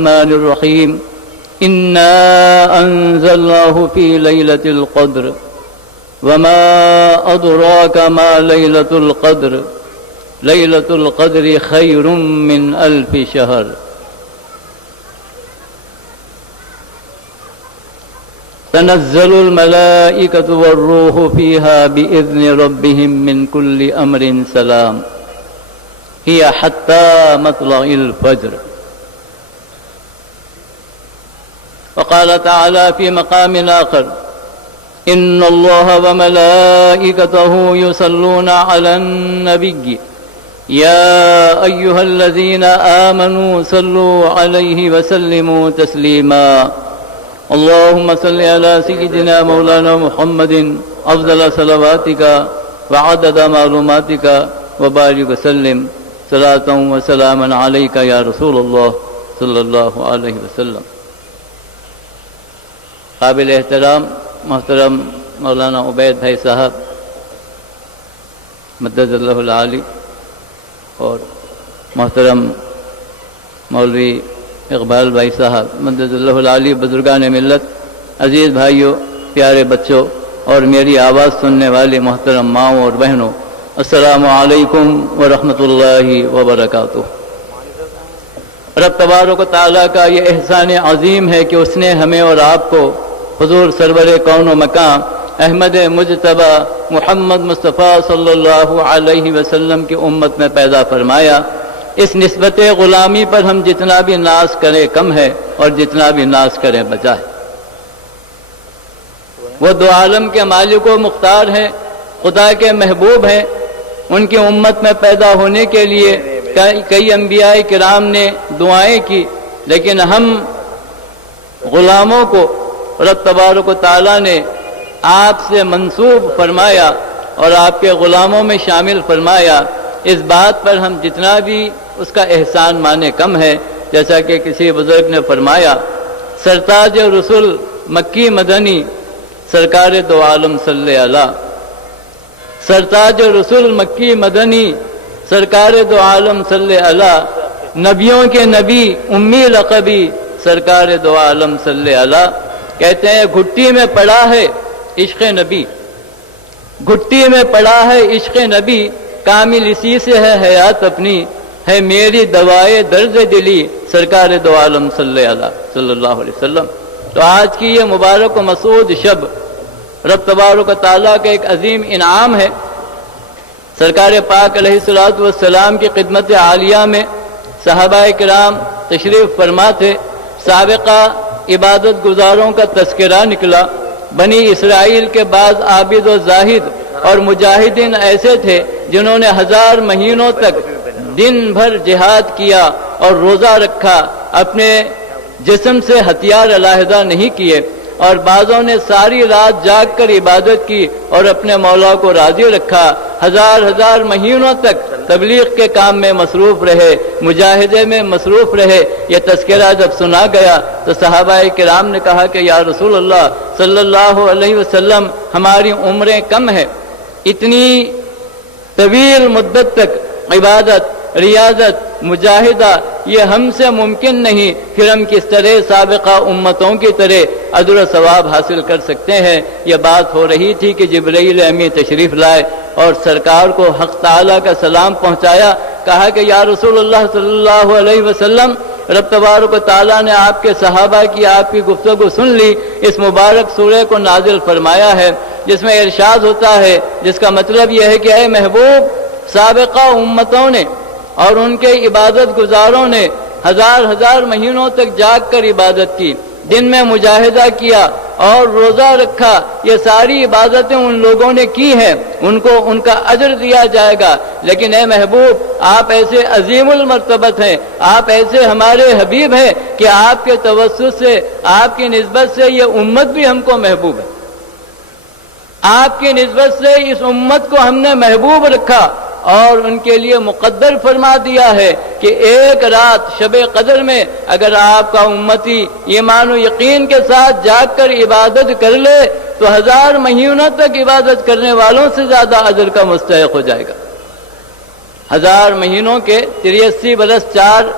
الرحمن الرحیم انا انزلناه فی لیلۃ القدر وما ادراک ما لیلۃ القدر لیلۃ القدر خیر من الف شہر. تنزل الملائکۃ والروح فیہا بإذن ربہم من کل امر سلام ہی حتی مطلع الفجر. وقال تعالی فی مقام آخر ان اللہ وملائکتہ یصلون علی النبی یا ایہا الذین آمنوا صلوا علیہ وسلموا تسلیما. اللهم صل على سيدنا مولانا محمد افضل صلواتك وعدد معلوماتك وبارك وسلم صلاة وسلاما عليك يا رسول الله صلى الله عليه وسلم. قابل احترام محترم مولانا عبید بھائی صاحب مدد اللہ العالی اور محترم مولوی اقبال بھائی صاحب مدد اللہ العالی، بزرگان ملت، عزیز بھائیوں، پیارے بچوں اور میری آواز سننے والے محترم ماؤں اور بہنوں، السلام علیکم ورحمۃ اللہ وبرکاتہ. رب تبارک و تعالیٰ کا یہ احسان عظیم ہے کہ اس نے ہمیں اور آپ کو حضور سرور کون و مقام احمد مجتبی محمد مصطفیٰ صلی اللہ علیہ وسلم کی امت میں پیدا فرمایا. اس نسبت غلامی پر ہم جتنا بھی ناز کریں کم ہے اور جتنا بھی ناز کریں بچا ہے. وہ دو عالم کے مالک و مختار ہیں، خدا کے محبوب ہیں. ان کی امت میں پیدا ہونے کے لیے کئی انبیاء کرام نے دعائیں کی، لیکن ہم غلاموں کو رب تبارک و تعالیٰ نے آپ سے منسوب فرمایا اور آپ کے غلاموں میں شامل فرمایا. اس بات پر ہم جتنا بھی اس کا احسان مانے کم ہے. جیسا کہ کسی بزرگ نے فرمایا، سرتاج رسول مکی مدنی سرکار دو عالم صلی اللہ. سرتاج رسول مکی مدنی سرکار دو عالم صلی اللہ. نبیوں کے نبی امی لقبی سرکار دو عالم صلی اللہ. کہتے ہیں گھٹی میں پڑا ہے عشق نبی، گھٹی میں پڑا ہے عشق نبی، کامل اسی سے ہے حیات اپنی، ہے میری دوائے درد دلی سرکار دو عالم صلی اللہ علیہ وسلم. تو آج کی یہ مبارک و مسعود شب رب تبارک و تعالیٰ کا ایک عظیم انعام ہے. سرکار پاک علیہ الصلوۃ والسلام کی خدمت عالیہ میں صحابہ کرام تشریف فرما تھے. سابقہ عبادت گزاروں کا تذکرہ نکلا. بنی اسرائیل کے بعض عابد و زاہد اور مجاہدین ایسے تھے جنہوں نے 1000 مہینوں تک دن بھر جہاد کیا اور روزہ رکھا، اپنے جسم سے ہتھیار علیحدہ نہیں کیے، اور بعضوں نے ساری رات جاگ کر عبادت کی اور اپنے مولا کو راضی رکھا. 1000 مہینوں تک تبلیغ کے کام میں مصروف رہے، مجاہدے میں مصروف رہے. یہ تذکرہ جب سنا گیا تو صحابہ کرام نے کہا کہ یا رسول اللہ صلی اللہ علیہ وسلم، ہماری عمریں کم ہیں، اتنی طویل مدت تک عبادت، ریاضت، مجاہدہ یہ ہم سے ممکن نہیں، پھر ہم کس طرح سابقہ امتوں کی طرح اجر و ثواب حاصل کر سکتے ہیں. یہ بات ہو رہی تھی کہ جبرائیل امی تشریف لائے اور سرکار کو حق تعالیٰ کا سلام پہنچایا. کہا کہ یا رسول اللہ صلی اللہ علیہ وسلم، رب تبارک و تعالیٰ نے آپ کے صحابہ کی آپ کی گفتگو سن لی، اس مبارک سورہ کو نازل فرمایا ہے جس میں ارشاد ہوتا ہے، جس کا مطلب یہ ہے کہ اے محبوب، سابقہ امتوں نے اور ان کے عبادت گزاروں نے 1000 مہینوں تک جاگ کر عبادت کی، دن میں مجاہدہ کیا اور روزہ رکھا. یہ ساری عبادتیں ان لوگوں نے کی ہیں، ان کو ان کا اجر دیا جائے گا. لیکن اے محبوب، آپ ایسے عظیم المرتبت ہیں، آپ ایسے ہمارے حبیب ہیں کہ آپ کے توسط سے، آپ کی نسبت سے یہ امت بھی ہم کو محبوب ہے. آپ کی نسبت سے اس امت کو ہم نے محبوب رکھا اور ان کے لیے مقدر فرما دیا ہے کہ ایک رات شب قدر میں اگر آپ کا امتی ایمان و یقین کے ساتھ جاگ کر عبادت کر لے تو 1000 مہینوں تک عبادت کرنے والوں سے زیادہ اجر کا مستحق ہو جائے گا. 1000 مہینوں کے 83 برس 4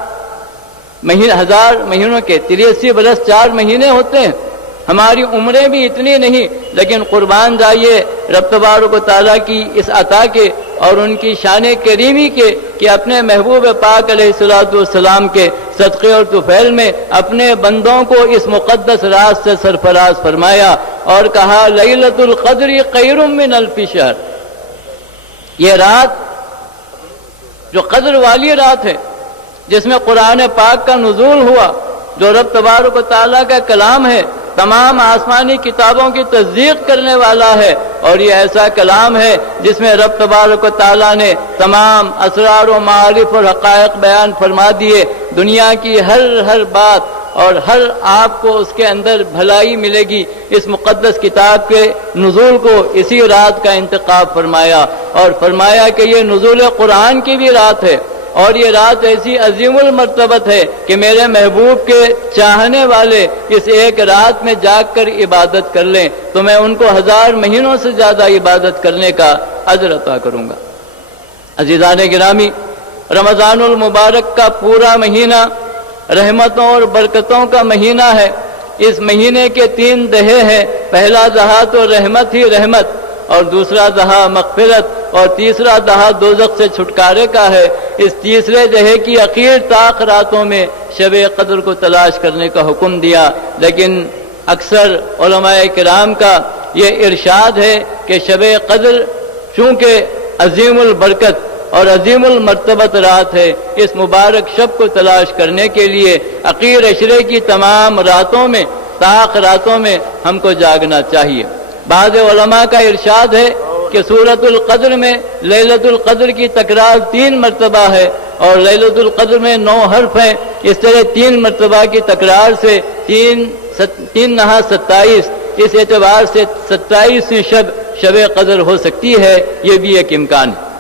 1000 مہینوں کے 83 برس 4 مہینے ہوتے ہیں. ہماری عمریں بھی اتنی نہیں، لیکن قربان جائیے رب تبارک و تعالیٰ کی اس عطا کے اور ان کی شان کریمی کے کہ اپنے محبوب پاک علیہ الصلوۃ والسلام کے صدقے اور طفیل میں اپنے بندوں کو اس مقدس رات سے سرفراز فرمایا اور کہا لیلۃ القدر خیر من الف شہر. یہ رات جو قدر والی رات ہے، جس میں قرآن پاک کا نزول ہوا، جو رب تبارک و تعالیٰ کا کلام ہے، تمام آسمانی کتابوں کی تصدیق کرنے والا ہے، اور یہ ایسا کلام ہے جس میں رب تبارک و تعالیٰ نے تمام اسرار و معارف اور حقائق بیان فرما دیے. دنیا کی ہر بات اور ہر آپ کو اس کے اندر بھلائی ملے گی. اس مقدس کتاب کے نزول کو اسی رات کا انتخاب فرمایا اور فرمایا کہ یہ نزول قرآن کی بھی رات ہے، اور یہ رات ایسی عظیم المرتبت ہے کہ میرے محبوب کے چاہنے والے اس ایک رات میں جاگ کر عبادت کر لیں تو میں ان کو 1000 مہینوں سے زیادہ عبادت کرنے کا اجر عطا کروں گا. عزیزان گرامی، رمضان المبارک کا پورا مہینہ رحمتوں اور برکتوں کا مہینہ ہے. اس مہینے کے 3 دہے ہیں. پہلا دہا تو رحمت ہی رحمت، اور دوسرا دہا مغفرت، اور تیسرا دہا دوزخ سے چھٹکارے کا ہے. اس تیسرے دہے کی اخیر طاق راتوں میں شب قدر کو تلاش کرنے کا حکم دیا. لیکن اکثر علماء کرام کا یہ ارشاد ہے کہ شب قدر چونکہ عظیم البرکت اور عظیم المرتبت رات ہے، اس مبارک شب کو تلاش کرنے کے لیے اخیر عشرے کی تمام راتوں میں، طاق راتوں میں ہم کو جاگنا چاہیے. بعض علماء کا ارشاد ہے کہ سورۃ القدر میں لیلۃ القدر کی تکرار 3 مرتبہ ہے، اور لیلۃ القدر میں 9 حرف ہیں. اس طرح 3 مرتبہ کی تکرار سے 3 نہا 27، اس اعتبار سے 27ویں شب قدر ہو سکتی ہے. یہ بھی ایک امکان ہے.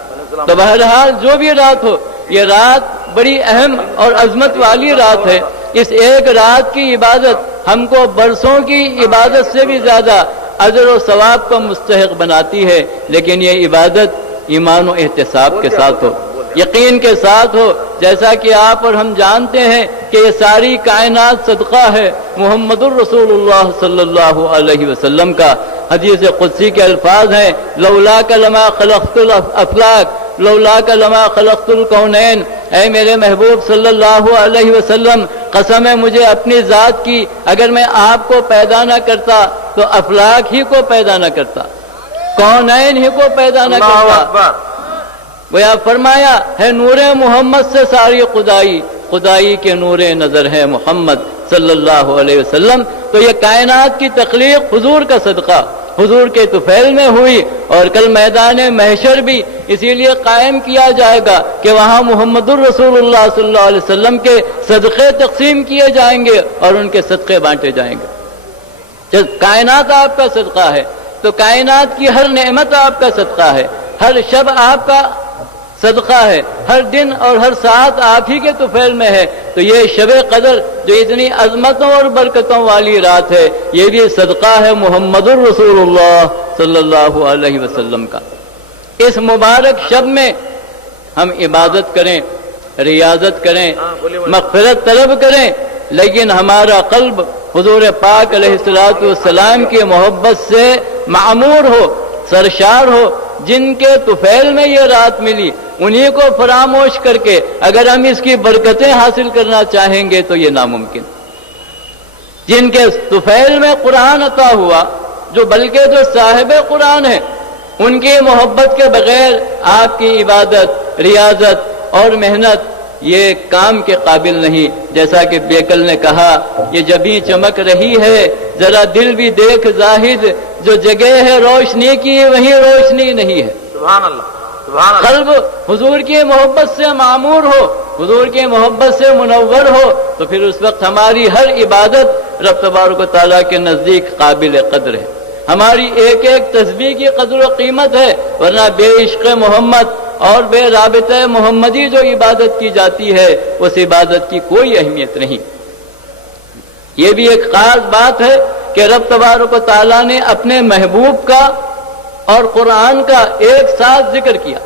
تو بہرحال جو بھی رات ہو، یہ رات بڑی اہم اور عظمت والی رات ہے. اس ایک رات کی عبادت ہم کو برسوں کی عبادت سے بھی زیادہ اجر و ثواب کا مستحق بناتی ہے. لیکن یہ عبادت ایمان و احتساب کے ساتھ ہو، یقین کے ساتھ ہو. جیسا کہ آپ اور ہم جانتے ہیں کہ یہ ساری کائنات صدقہ ہے محمد الرسول اللہ صلی اللہ علیہ وسلم کا. حدیث قدسی کے الفاظ ہیں لولاک لما خلقت الافلاک لولاک لما خلقت الکونین. اے میرے محبوب صلی اللہ علیہ وسلم، قسم ہے مجھے اپنی ذات کی، اگر میں آپ کو پیدا نہ کرتا تو افلاک ہی کو پیدا نہ کرتا، کونین ہی کو پیدا نہ کرتا. گویا فرمایا ہے نور محمد سے ساری خدائی کے نور نظر ہے محمد صلی اللہ علیہ وسلم. تو یہ کائنات کی تخلیق حضور کا صدقہ حضور کے طفیل میں ہوئی، اور کل میدان محشر بھی اسی لیے قائم کیا جائے گا کہ وہاں محمد الرسول اللہ صلی اللہ علیہ وسلم کے صدقے تقسیم کیے جائیں گے اور ان کے صدقے بانٹے جائیں گے. جب کائنات آپ کا صدقہ ہے تو کائنات کی ہر نعمت آپ کا صدقہ ہے، ہر شب آپ کا صدقہ ہے، ہر دن اور ہر ساعت آپ ہی کے طفیل میں ہے. تو یہ شب قدر جو اتنی عظمتوں اور برکتوں والی رات ہے، یہ بھی صدقہ ہے محمد الرسول اللہ صلی اللہ علیہ وسلم کا. اس مبارک شب میں ہم عبادت کریں، ریاضت کریں، مغفرت طلب کریں، لیکن ہمارا قلب حضور پاک علیہ السلام کی محبت سے معمور ہو، سرشار ہو. جن کے طفیل میں یہ رات ملی انہی کو فراموش کر کے اگر ہم اس کی برکتیں حاصل کرنا چاہیں گے تو یہ ناممکن. جن کے طفیل میں قرآن عطا ہوا، جو بلکہ جو صاحب قرآن ہے، ان کی محبت کے بغیر آپ کی عبادت، ریاضت اور محنت یہ کام کے قابل نہیں. جیسا کہ بیکل نے کہا یہ جبیں چمک رہی ہے ذرا دل بھی دیکھ زاہد، جو جگہ ہے روشنی کی وہیں روشنی نہیں ہے. سبحان اللہ، سبحان اللہ. قلب حضور کی محبت سے معمور ہو، حضور کی محبت سے منور ہو، تو پھر اس وقت ہماری ہر عبادت رب تبارک و تعالیٰ کے نزدیک قابل قدر ہے. ہماری ایک ایک تسبیح کی قدر و قیمت ہے، ورنہ بے عشق محمد اور بے رابطہ محمدی جو عبادت کی جاتی ہے اس عبادت کی کوئی اہمیت نہیں. یہ بھی ایک خاص بات ہے کہ رب تبارک و تعالیٰ نے اپنے محبوب کا اور قرآن کا ایک ساتھ ذکر کیا.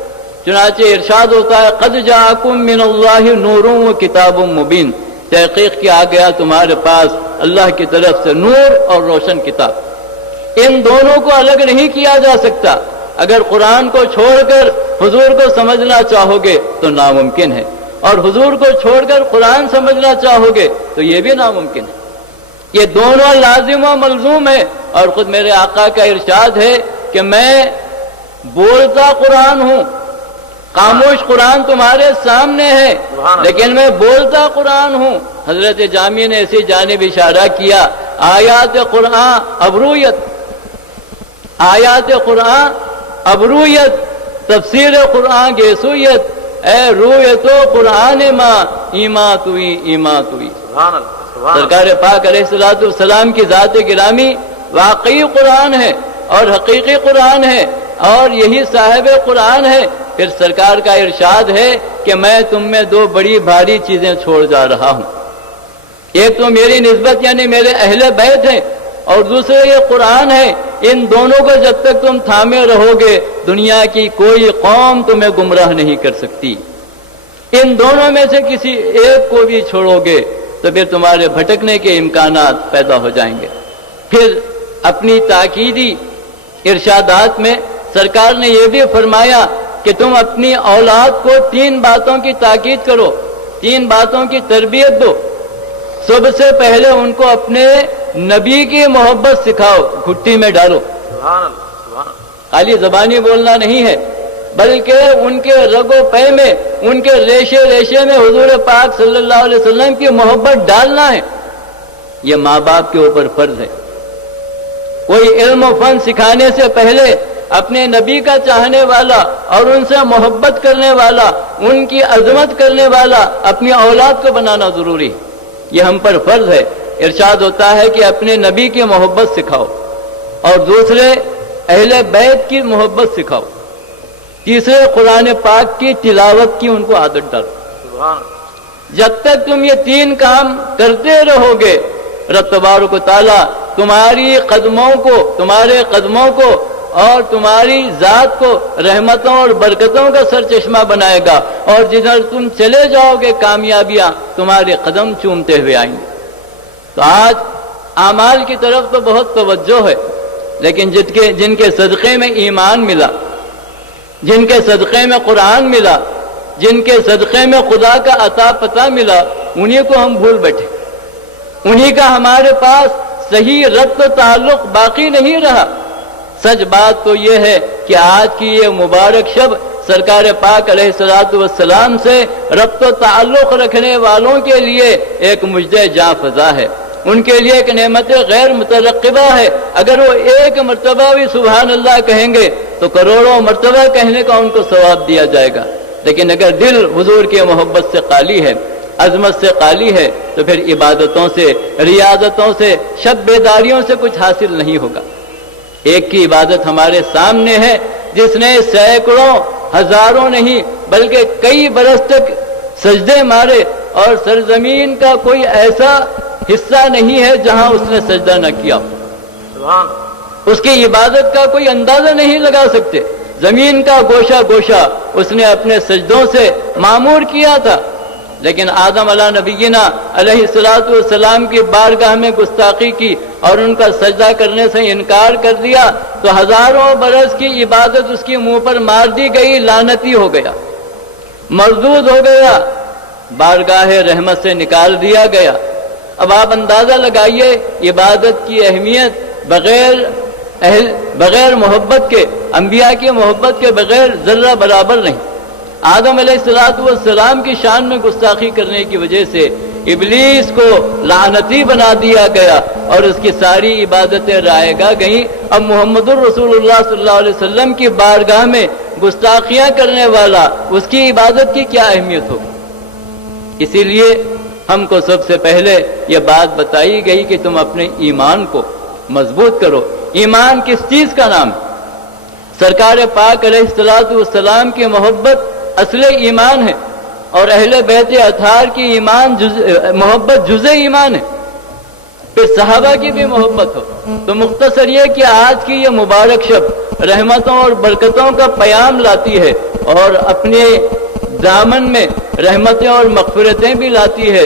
چنانچہ ارشاد ہوتا ہے قد جاءکم من اللہ نور و کتاب مبین. تحقیق کیا گیا تمہارے پاس اللہ کی طرف سے نور اور روشن کتاب. ان دونوں کو الگ نہیں کیا جا سکتا. اگر قرآن کو چھوڑ کر حضور کو سمجھنا چاہو گے تو ناممکن ہے، اور حضور کو چھوڑ کر قرآن سمجھنا چاہو گے تو یہ بھی ناممکن ہے. یہ دونوں لازم و ملزوم ہے. اور خود میرے آقا کا ارشاد ہے کہ میں بولتا قرآن ہوں، خاموش قرآن تمہارے سامنے ہے لیکن میں بولتا قرآن ہوں. حضرت جامی نے اسی جانب اشارہ کیا، آیات قرآن ابرویت، آیات قرآن ابرویت، تفسیر قرآن گیسویت، اے رویت تو قرآن ماں ایما توئی ایما توئی. سرکار پاک علیہ الصلوۃ والسلام کی ذات گرامی واقعی قرآن ہے اور حقیقی قرآن ہے اور یہی صاحب قرآن ہے. پھر سرکار کا ارشاد ہے کہ میں تم میں دو بڑی بھاری چیزیں چھوڑ جا رہا ہوں. ایک تو میری نسبت یعنی میرے اہل بیت ہیں، اور دوسرے یہ قرآن ہے. ان دونوں کو جب تک تم تھامے رہو گے دنیا کی کوئی قوم تمہیں گمراہ نہیں کر سکتی. ان دونوں میں سے کسی ایک کو بھی چھوڑو گے تو پھر تمہارے بھٹکنے کے امکانات پیدا ہو جائیں گے. پھر اپنی تاکیدی ارشادات میں سرکار نے یہ بھی فرمایا کہ تم اپنی اولاد کو 3 باتوں کی تاکید کرو، 3 باتوں کی تربیت دو. سب سے پہلے ان کو اپنے نبی کی محبت سکھاؤ، گھٹی میں ڈالو. خالی زبانی بولنا نہیں ہے بلکہ ان کے رگ و پے میں، ان کے ریشے ریشے میں حضور پاک صلی اللہ علیہ وسلم کی محبت ڈالنا ہے. یہ ماں باپ کے اوپر فرض ہے. کوئی علم و فن سکھانے سے پہلے اپنے نبی کا چاہنے والا اور ان سے محبت کرنے والا، ان کی عظمت کرنے والا اپنی اولاد کو بنانا ضروری ہے. یہ ہم پر فرض ہے. ارشاد ہوتا ہے کہ اپنے نبی کی محبت سکھاؤ، اور دوسرے اہل بیت کی محبت سکھاؤ، تیسرے قرآن پاک کی تلاوت کی ان کو عادت ڈالو. جب تک تم یہ 3 کام کرتے رہو گے رب تبارک و تعالیٰ تمہاری قدموں کو، تمہارے قدموں کو اور تمہاری ذات کو رحمتوں اور برکتوں کا سرچشمہ بنائے گا، اور جدھر تم چلے جاؤ گے کامیابیاں تمہارے قدم چومتے ہوئے آئیں گے. تو آج اعمال کی طرف تو بہت توجہ ہے، لیکن جن کے صدقے میں ایمان ملا، جن کے صدقے میں قرآن ملا، جن کے صدقے میں خدا کا عطا پتہ ملا، انہی کو ہم بھول بیٹھے. انہی کا ہمارے پاس صحیح ربط و تعلق باقی نہیں رہا. سچ بات تو یہ ہے کہ آج کی یہ مبارک شب سرکار پاک علیہ الصلوۃ والسلام سے ربط و تعلق رکھنے والوں کے لیے ایک مجدہ جاں فضا ہے، ان کے لیے ایک نعمت غیر مترقبہ ہے. اگر وہ ایک مرتبہ بھی سبحان اللہ کہیں گے تو کروڑوں مرتبہ کہنے کا ان کو ثواب دیا جائے گا. لیکن اگر دل حضور کی محبت سے خالی ہے، عظمت سے خالی ہے، تو پھر عبادتوں سے، ریاضتوں سے، شب بیداریوں سے کچھ حاصل نہیں ہوگا. ایک کی عبادت ہمارے سامنے ہے جس نے سینکڑوں، ہزاروں نہیں بلکہ کئی برس تک سجدے مارے، اور سرزمین کا کوئی ایسا حصہ نہیں ہے جہاں اس نے سجدہ نہ کیا. اس کی عبادت کا کوئی اندازہ نہیں لگا سکتے. زمین کا گوشہ گوشہ اس نے اپنے سجدوں سے معمور کیا تھا. لیکن آدم علیہ نبینا علیہ الصلوۃ والسلام کی بارگاہ میں گستاخی کی اور ان کا سجدہ کرنے سے انکار کر دیا تو ہزاروں برس کی عبادت اس کے منہ پر مار دی گئی، لعنتی ہو گیا، مردود ہو گیا، بارگاہ رحمت سے نکال دیا گیا. اب آپ اندازہ لگائیے عبادت کی اہمیت بغیر محبت کے، انبیاء کی محبت کے بغیر ذرہ برابر نہیں. آدم علیہ الصلوۃ والسلام کی شان میں گستاخی کرنے کی وجہ سے ابلیس کو لعنتی بنا دیا گیا اور اس کی ساری عبادتیں رائگاں گئیں. اب محمد الرسول اللہ صلی اللہ علیہ وسلم کی بارگاہ میں گستاخیاں کرنے والا، اس کی عبادت کی کیا اہمیت ہوگی؟ اسی لیے ہم کو سب سے پہلے یہ بات بتائی گئی کہ تم اپنے ایمان کو مضبوط کرو. ایمان کس چیز کا نام ہے؟ سرکار پاک علیہ الصلوۃ والسلام کی محبت اصل ایمان ہے، اور اہل بیت اطہار کی محبت جزء ایمان ہے. پھر صحابہ کی بھی محبت ہو. تو مختصر یہ کہ آج کی یہ مبارک شب رحمتوں اور برکتوں کا پیام لاتی ہے اور اپنے دامن میں رحمتیں اور مغفرتیں بھی لاتی ہے.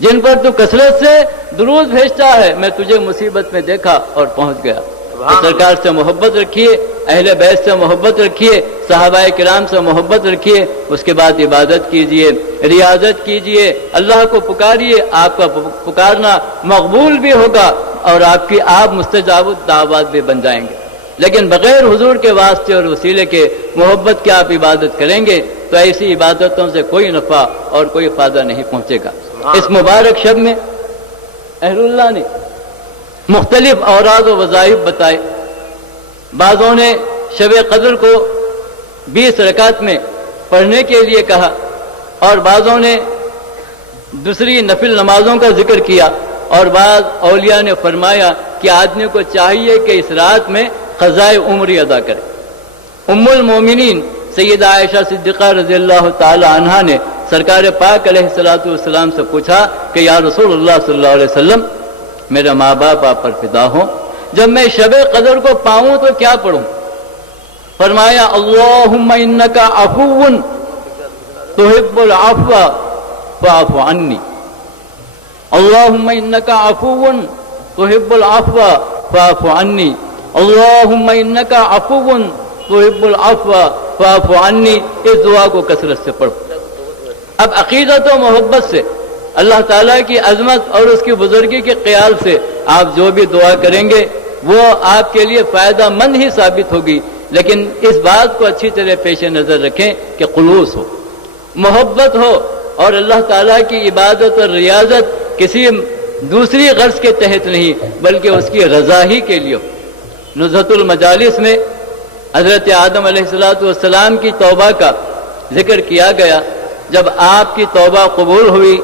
جن پر تو کثرت سے درود بھیجتا ہے، میں تجھے مصیبت میں دیکھا اور پہنچ گیا۔ تو سرکار سے محبت رکھیے، اہل بیت سے محبت رکھیے، صحابہ کرام سے محبت رکھیے، اس کے بعد عبادت کیجئے، ریاضت کیجئے، اللہ کو پکاریے، آپ کا پکارنا مقبول بھی ہوگا اور آپ مستجاب الدعوات بھی بن جائیں گے۔ لیکن بغیر حضور کے واسطے اور وسیلے کے محبت کے آپ عبادت کریں گے تو ایسی عبادتوں سے کوئی نفع اور کوئی فائدہ نہیں پہنچے گا۔ اس مبارک شب میں اہل اللہ نے مختلف اوراد و وظائف بتائے۔ بعضوں نے شب قدر کو 20 رکعت میں پڑھنے کے لیے کہا، اور بعضوں نے دوسری نفل نمازوں کا ذکر کیا، اور بعض اولیاء نے فرمایا کہ آدمی کو چاہیے کہ اس رات میں قضائے عمری ادا کرے۔ ام المومنین سیدہ عائشہ صدیقہ رضی اللہ تعالی عنہا نے سرکار پاک علیہ الصلوۃ والسلام سے پوچھا کہ یا رسول اللہ صلی اللہ علیہ وسلم، میرے ماں باپ آپ پر فدا ہوں، جب میں شب قدر کو پاؤں تو کیا پڑھوں؟ فرمایا اللہم انک عفو تحب العفو فاعف عني، اللہم انک عفو تحب العفو فاعف عني، اللہم انک عفو تحب العفو فاعف عني۔ اس دعا کو کثرت سے پڑھو۔ اب عقیدت و محبت سے اللہ تعالیٰ کی عظمت اور اس کی بزرگی کے خیال سے آپ جو بھی دعا کریں گے وہ آپ کے لیے فائدہ مند ہی ثابت ہوگی، لیکن اس بات کو اچھی طرح پیش نظر رکھیں کہ خلوص ہو، محبت ہو، اور اللہ تعالیٰ کی عبادت اور ریاضت کسی دوسری غرض کے تحت نہیں بلکہ اس کی رضا ہی کے لیے ہو۔ نزہۃ المجالس میں حضرت آدم علیہ السلام کی توبہ کا ذکر کیا گیا۔ جب آپ کی توبہ قبول ہوئی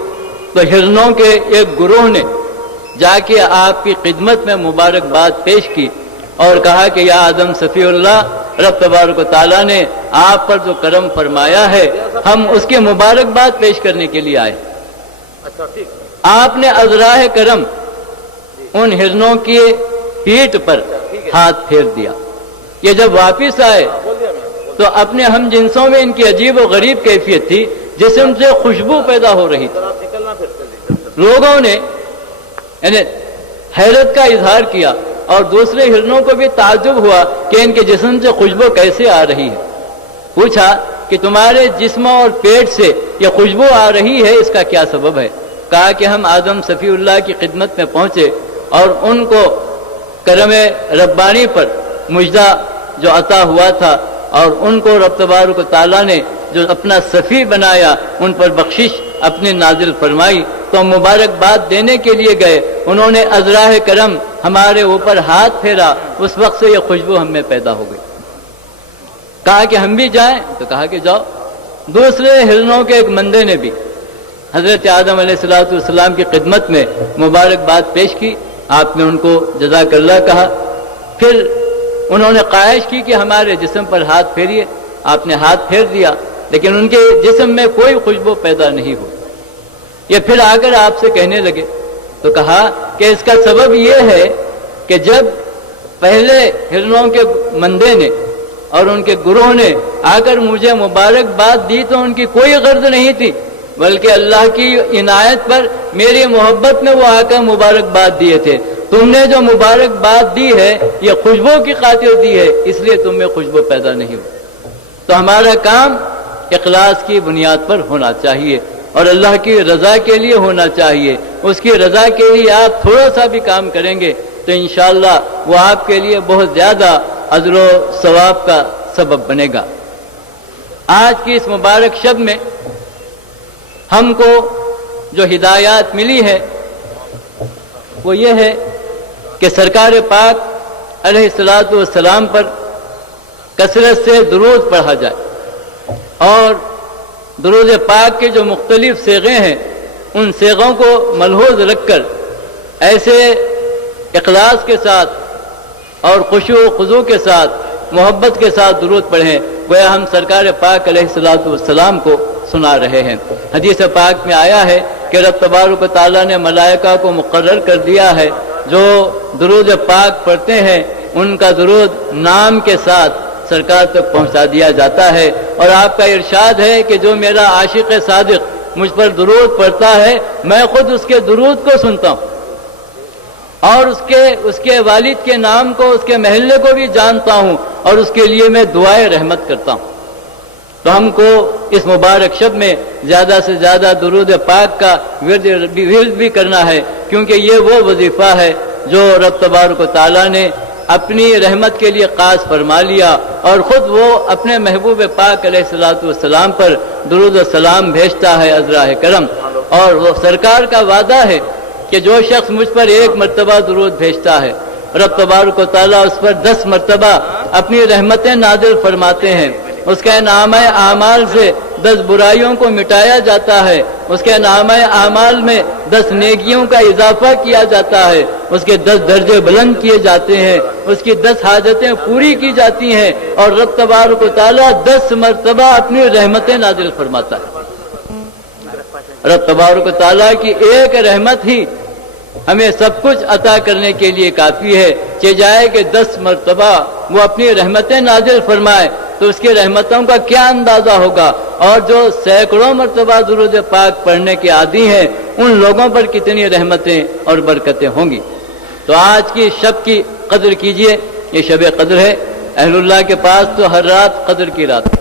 تو ہرنوں کے ایک گروہ نے جا کے آپ کی خدمت میں مبارکباد پیش کی اور کہا کہ یا آدم صفی اللہ، رب تبارک و تعالیٰ نے آپ پر جو کرم فرمایا ہے ہم اس کی مبارکباد پیش کرنے کے لیے آئے۔ آپ نے ازراہ کرم ان ہرنوں کی پیٹھ پر ہاتھ پھیر دیا۔ یہ جب واپس آئے تو اپنے ہم جنسوں میں ان کی عجیب و غریب کیفیت تھی، جسم سے خوشبو پیدا ہو رہی تھی۔ لوگوں نے یعنی حیرت کا اظہار کیا اور دوسرے ہرنوں کو بھی تعجب ہوا کہ ان کے جسم سے خوشبو کیسے آ رہی ہے۔ پوچھا کہ تمہارے جسم اور پیٹ سے یہ خوشبو آ رہی ہے، اس کا کیا سبب ہے؟ کہا کہ ہم آدم صفی اللہ کی خدمت میں پہنچے اور ان کو کرم ربانی پر مجدہ جو عطا ہوا تھا اور ان کو رب تبارک و تعالیٰ نے جو اپنا صفی بنایا ان پر بخشش اپنے نازل فرمائی، تو مبارکباد دینے کے لیے گئے۔ انہوں نے ازراہ کرم ہمارے اوپر ہاتھ پھیرا، اس وقت سے یہ خوشبو ہم میں پیدا ہو گئی۔ کہا کہ ہم بھی جائیں، تو کہا کہ جاؤ۔ دوسرے ہرنوں کے ایک مندے نے بھی حضرت آدم علیہ السلام کی خدمت میں مبارکباد پیش کی۔ آپ نے ان کو جزاک اللہ کہا، پھر انہوں نے خواہش کی کہ ہمارے جسم پر ہاتھ پھیریے۔ آپ نے ہاتھ پھیر دیا لیکن ان کے جسم میں کوئی خوشبو پیدا نہیں ہوئی۔ یہ پھر آ کر آپ سے کہنے لگے تو کہا کہ اس کا سبب یہ ہے کہ جب پہلے ہرنوں کے مندے نے اور ان کے گروہ نے آ کر مجھے مبارکباد دی تو ان کی کوئی غرض نہیں تھی، بلکہ اللہ کی عنایت پر میری محبت میں وہ آ کر مبارکباد دیے تھے۔ تم نے جو مبارکباد دی ہے یہ خوشبو کی خاطر دی ہے، اس لیے تم میں خوشبو پیدا نہیں ہوئی۔ تو ہمارا کام اخلاص کی بنیاد پر ہونا چاہیے اور اللہ کی رضا کے لیے ہونا چاہیے۔ اس کی رضا کے لیے آپ تھوڑا سا بھی کام کریں گے تو انشاءاللہ وہ آپ کے لیے بہت زیادہ اجر و ثواب کا سبب بنے گا۔ آج کی اس مبارک شب میں ہم کو جو ہدایات ملی ہے وہ یہ ہے کہ سرکار پاک علیہ الصلوۃ والسلام پر کثرت سے درود پڑھا جائے اور درود پاک کے جو مختلف صیغے ہیں ان صیغوں کو ملحوظ رکھ کر ایسے اخلاص کے ساتھ اور خشوع و خضوع کے ساتھ محبت کے ساتھ درود پڑھیں گویا ہم سرکار پاک علیہ الصلوۃ والسلام کو سنا رہے ہیں۔ حدیث پاک میں آیا ہے کہ رب تبارک و تعالیٰ نے ملائکہ کو مقرر کر دیا ہے جو درود پاک پڑھتے ہیں ان کا درود نام کے ساتھ سرکار تک پہنچا دیا جاتا ہے، اور آپ کا ارشاد ہے کہ جو میرا عاشق صادق مجھ پر درود پڑھتا ہے، میں خود اس کے درود کو سنتا ہوں اور اس کے والد کے نام کو، اس کے محلے کو بھی جانتا ہوں اور اس کے لیے میں دعائے رحمت کرتا ہوں۔ تو ہم کو اس مبارک شب میں زیادہ سے زیادہ درود پاک کا ورد بھی کرنا ہے، کیونکہ یہ وہ وظیفہ ہے جو رب تبارک و تعالیٰ نے اپنی رحمت کے لیے خاص فرما لیا، اور خود وہ اپنے محبوب پاک علیہ الصلوۃ والسلام پر درود و سلام بھیجتا ہے ازراہ کرم، اور وہ سرکار کا وعدہ ہے کہ جو شخص مجھ پر 1 مرتبہ درود بھیجتا ہے، رب تبارک و تعالیٰ اس پر 10 مرتبہ اپنی رحمتیں نازل فرماتے ہیں، اس کے نامہ اعمال سے 10 برائیوں کو مٹایا جاتا ہے، اس کے نامہ اعمال میں 10 نیکیوں کا اضافہ کیا جاتا ہے، اس کے 10 درجے بلند کیے جاتے ہیں، اس کی 10 حاجتیں پوری کی جاتی ہیں، اور رب تبارک و تعالیٰ 10 مرتبہ اپنی رحمتیں نازل فرماتا ہے۔ رب تبارک و تعالیٰ کی ایک رحمت ہی ہمیں سب کچھ عطا کرنے کے لیے کافی ہے، چاہے کہ 10 مرتبہ وہ اپنی رحمتیں نازل فرمائے تو اس کی رحمتوں کا کیا اندازہ ہوگا، اور جو سینکڑوں مرتبہ درود پاک پڑھنے کے عادی ہیں ان لوگوں پر کتنی رحمتیں اور برکتیں ہوں گی۔ تو آج کی شب کی قدر کیجئے، یہ شب قدر ہے۔ اہل اللہ کے پاس تو ہر رات قدر کی رات ہے،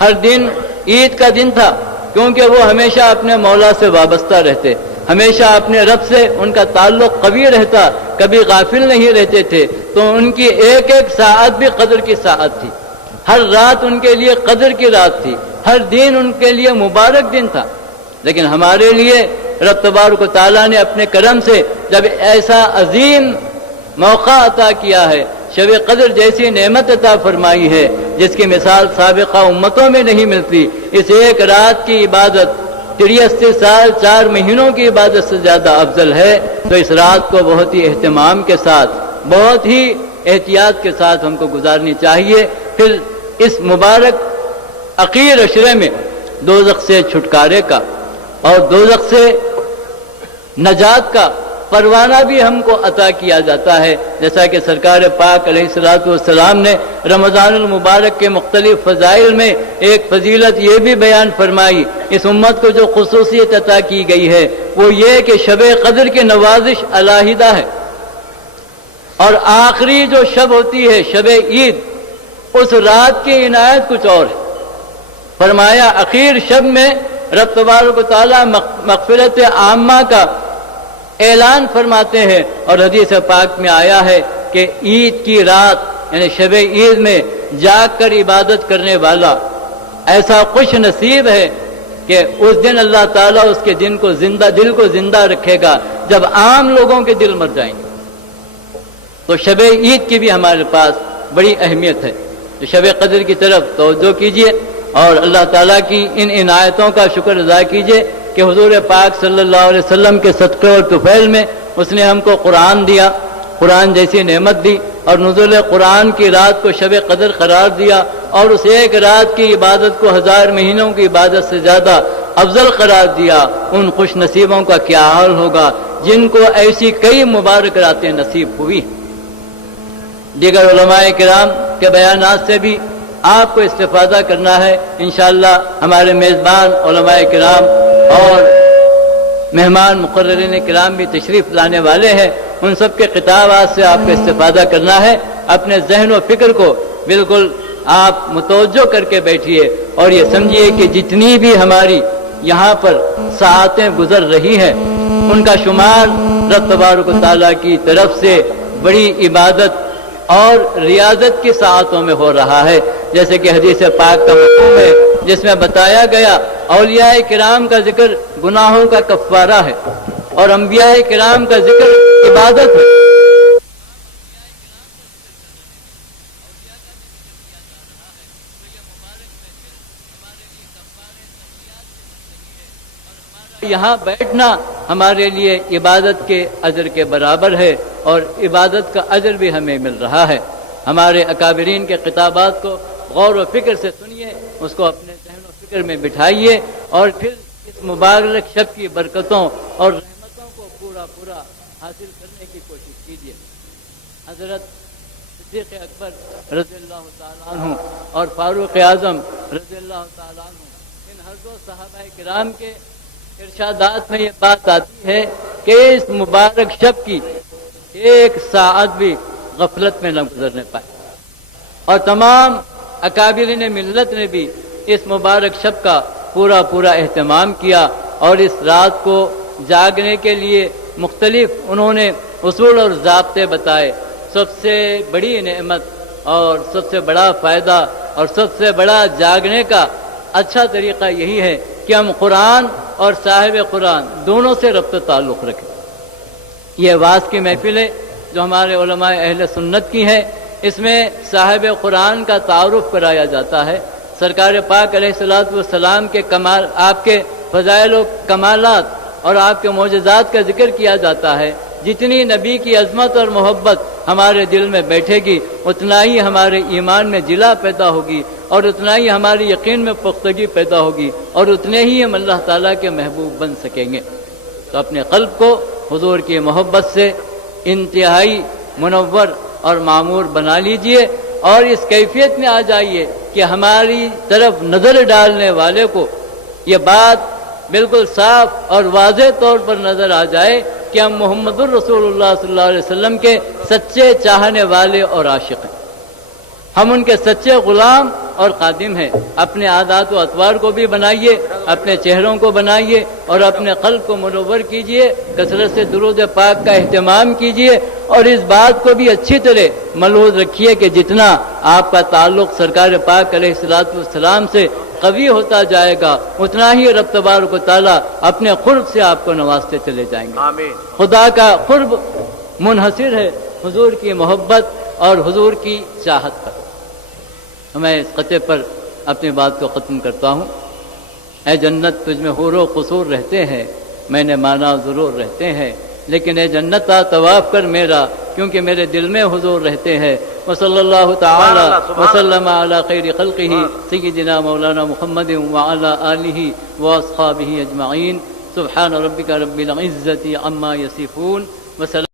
ہر دن عید کا دن تھا، کیونکہ وہ ہمیشہ اپنے مولا سے وابستہ رہتے، ہمیشہ اپنے رب سے ان کا تعلق قوی رہتا، کبھی غافل نہیں رہتے تھے، تو ان کی ایک ایک ساعت بھی قدر کی ساعت تھی، ہر رات ان کے لیے قدر کی رات تھی، ہر دن ان کے لیے مبارک دن تھا۔ لیکن ہمارے لیے رب تبارک و تعالیٰ نے اپنے کرم سے جب ایسا عظیم موقع عطا کیا ہے، شب قدر جیسی نعمت عطا فرمائی ہے جس کی مثال سابقہ امتوں میں نہیں ملتی، اس ایک رات کی عبادت 83 سال 4 مہینوں کی عبادت سے زیادہ افضل ہے، تو اس رات کو بہت ہی اہتمام کے ساتھ، بہت ہی احتیاط کے ساتھ ہم کو گزارنی چاہیے۔ پھر اس مبارک اخیر عشرے میں دوزخ سے چھٹکارے کا اور دوزخ سے نجات کا پروانہ بھی ہم کو عطا کیا جاتا ہے، جیسا کہ سرکار پاک علیہ الصلوۃ والسلام نے رمضان المبارک کے مختلف فضائل میں ایک فضیلت یہ بھی بیان فرمائی، اس امت کو جو خصوصیت عطا کی گئی ہے وہ یہ کہ شب قدر کی نوازش علیحدہ ہے، اور آخری جو شب ہوتی ہے شب عید، اس رات کی عنایت کچھ اور ہے۔ فرمایا اخیر شب میں رب تبارک و تعالیٰ مغفرت عامہ کا اعلان فرماتے ہیں، اور حدیث پاک میں آیا ہے کہ عید کی رات یعنی شب عید میں جاگ کر عبادت کرنے والا ایسا خوش نصیب ہے کہ اس دن اللہ تعالیٰ اس کے دل کو زندہ رکھے گا جب عام لوگوں کے دل مر جائیں گے۔ تو شب عید کی بھی ہمارے پاس بڑی اہمیت ہے، تو شب قدر کی طرف توجہ کیجیے اور اللہ تعالیٰ کی ان عنایتوں کا شکر ادا کیجیے کہ حضور پاک صلی اللہ علیہ وسلم کے صدقے اور طفیل میں اس نے ہم کو قرآن دیا، قرآن جیسی نعمت دی، اور نزول قرآن کی رات کو شب قدر قرار دیا، اور اس ایک رات کی عبادت کو 1000 مہینوں کی عبادت سے زیادہ افضل قرار دیا۔ ان خوش نصیبوں کا کیا حال ہوگا جن کو ایسی کئی مبارک راتیں نصیب ہوئی۔ دیگر علماء کرام کے بیانات سے بھی آپ کو استفادہ کرنا ہے۔ انشاءاللہ ہمارے میزبان علماء کرام اور مہمان مقررین کرام بھی تشریف لانے والے ہیں، ان سب کے خطابات سے آپ کو استفادہ کرنا ہے۔ اپنے ذہن و فکر کو بالکل آپ متوجہ کر کے بیٹھیے اور یہ سمجھیے کہ جتنی بھی ہماری یہاں پر ساعتیں گزر رہی ہیں ان کا شمار رب تبارک و تعالیٰ کی طرف سے بڑی عبادت اور ریاضت کی ساعتوں میں ہو رہا ہے، جیسے کہ حدیث پاک کا مفہوم ہے جس میں بتایا گیا اولیاء کرام کا ذکر گناہوں کا کفارہ ہے اور انبیاء کرام کا ذکر عبادت ہے۔ یہاں بیٹھنا ہمارے لیے عبادت کے اجر کے برابر ہے اور عبادت کا اجر بھی ہمیں مل رہا ہے۔ ہمارے اکابرین کے خطابات کو غور و فکر سے سنیے، اس کو اپنے ذہن و فکر میں بٹھائیے اور پھر اس مبارک شب کی برکتوں اور رحمتوں کو پورا حاصل کرنے کی کوشش کیجیے۔ حضرت صدیق اکبر رضی اللہ تعالیٰ عنہ اور فاروق اعظم رضی اللہ تعالیٰ عنہ ان ہر روز صحابہ کرام کے ارشادات میں یہ بات آتی ہے کہ اس مبارک شب کی ایک ساعت بھی غفلت میں نہ گزرنے پائے، اور تمام اکابرین ملت نے بھی اس مبارک شب کا پورا اہتمام کیا، اور اس رات کو جاگنے کے لیے مختلف انہوں نے اصول اور ضابطے بتائے۔ سب سے بڑی نعمت اور سب سے بڑا فائدہ اور سب سے بڑا جاگنے کا اچھا طریقہ یہی ہے کہ ہم قرآن اور صاحب قرآن دونوں سے ربط تعلق رکھیں۔ یہ واعظ کی محفل ہے جو ہمارے علماء اہل سنت کی ہے، اس میں صاحب قرآن کا تعارف کرایا جاتا ہے، سرکار پاک علیہ الصلوۃ والسلام کے کمال، آپ کے فضائل و کمالات اور آپ کے معجزات کا ذکر کیا جاتا ہے۔ جتنی نبی کی عظمت اور محبت ہمارے دل میں بیٹھے گی اتنا ہی ہمارے ایمان میں جلا پیدا ہوگی، اور اتنا ہی ہماری یقین میں پختگی پیدا ہوگی، اور اتنے ہی ہم اللہ تعالیٰ کے محبوب بن سکیں گے۔ تو اپنے قلب کو حضور کی محبت سے انتہائی منور اور معمور بنا لیجئے، اور اس کیفیت میں آ جائیے کہ ہماری طرف نظر ڈالنے والے کو یہ بات بالکل صاف اور واضح طور پر نظر آ جائے کہ ہم محمد الرسول اللہ صلی اللہ علیہ وسلم کے سچے چاہنے والے اور عاشق ہیں، ہم ان کے سچے غلام اور خادم ہیں۔ اپنے عادات و اطوار کو بھی بنائیے، اپنے چہروں کو بنائیے، اور اپنے قلب کو منور کیجئے، کثرت سے درود پاک کا اہتمام کیجئے، اور اس بات کو بھی اچھی طرح ملحوظ رکھیے کہ جتنا آپ کا تعلق سرکار پاک علیہ الصلوۃ والسلام سے قوی ہوتا جائے گا اتنا ہی رب تبارک و تعالیٰ اپنے قرب سے آپ کو نوازتے چلے جائیں گے۔ آمین۔ خدا کا قرب منحصر ہے حضور کی محبت اور حضور کی چاہت پر۔ میں اس قطعے پر اپنی بات کو ختم کرتا ہوں۔ اے جنت تجھ میں حور و قصور رہتے ہیں، میں نے مانا ضرور رہتے ہیں، لیکن اے جنت آ طواف کر میرا، کیونکہ میرے دل میں حضور رہتے ہیں۔ وصلی اللہ تعالی وسلم علی خیر خلقہ سیدنا مولانا محمد وعلی آلہ واصحابہ اجمعین۔ سبحان ربک رب العزۃ عما یصفون وسلام